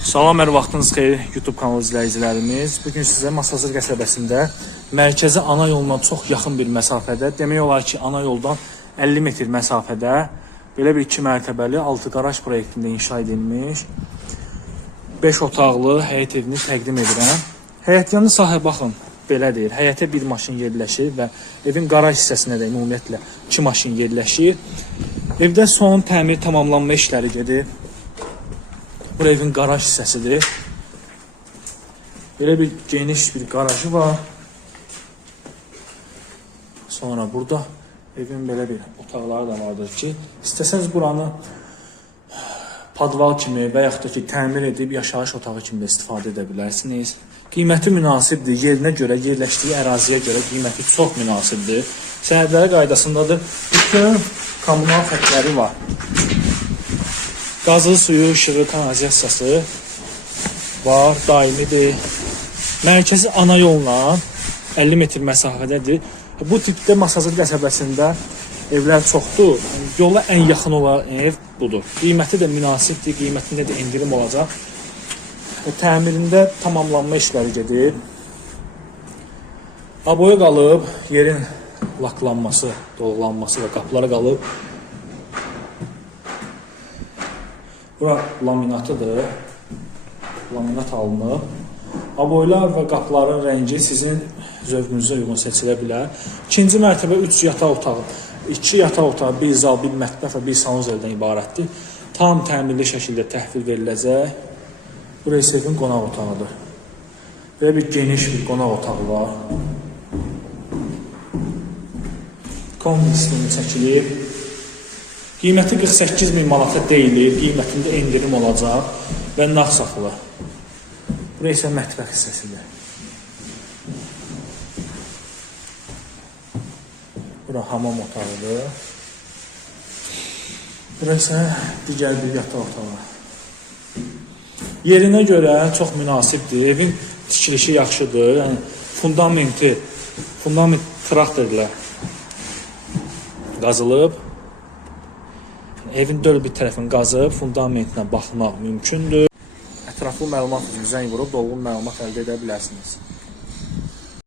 Salam, hər vaxtınız xeyir YouTube kanalı izləyicilərimiz. Bu gün sizə Masazır qəsəbəsində mərkəzi ana yoluna çox yaxın bir məsafədə, demək olar ki, ana yoldan 50 metr məsafədə belə bir 2 mərtəbəli 6 qaraj proyektində inşa edilmiş 5 otaqlı həyət evini təqdim edirəm. Həyət yanı sahə baxın, belə deyir. Həyətə bir maşın yerləşir və evin qaraj hissəsinə də ümumiyyətlə 2 maşın yerləşir. Evdə son təmir tamamlanma işləri gedir. Bu evin garaj hissəsidir. Belə bir geniş bir garajı var. Sonra burada evin belə bir otaqları da vardır ki, istəsəniz buranı padval kimi və yaxud da ki, təmir edib yaşayış otağı kimi də istifadə edə bilərsiniz. Qiyməti münasibdir. Yerinə görə, yerləşdiyi əraziyə görə qiyməti çox münasibdir. Sənədləri qaydasındadır. Bütün kommunal xətləri var. Qazı, suyu, işığı, kanalizasiyası var, daimidir. Mərkəzi ana yolla 50 metr məsafədədir. Bu tipdə Masazır qəsəbəsində evlər çoxdur. Yola ən yaxın olan ev budur. Qiyməti də münasibdir, qiymətində də endirim olacaq. Təmirində tamamlanma işləri gedir. Aboya qalıb, yerin laklanması, dolğulanması və qapıları qalıb. Bura laminatıdır. Laminat alınıb. Aboylar və qapıların rəngi sizin zövqünüzə uyğun seçilə bilər. İkinci mərtəbə 3 yataq otağı, 2 yataq otağı, bir zal, bir mətbəx və bir sanuzeldən ibarətdir. Tam təmirli şəkildə təhvil veriləcək. Burası evin qonaq otağıdır. Belə bir geniş bir qonaq otağı var. Kompleks çəkilib. Qiyməti 48 min manata deyilir, qiymətində endirim olacaq və nağd saxlı. Bura isə mətbəx hissəsidir. Bura hamam otağıdır. Bura isə digər bir yataq otağı. Yerinə görə çox münasibdir. Evin tikilişi yaxşıdır. Yəni fundamenti, fundament traktorla qazılıb. Evin dörd bir tərəfini qazıb fundamentinə baxmaq mümkündür. Ətraflı məlumat üçün zəng vurub dolğun məlumat əldə edə bilərsiniz.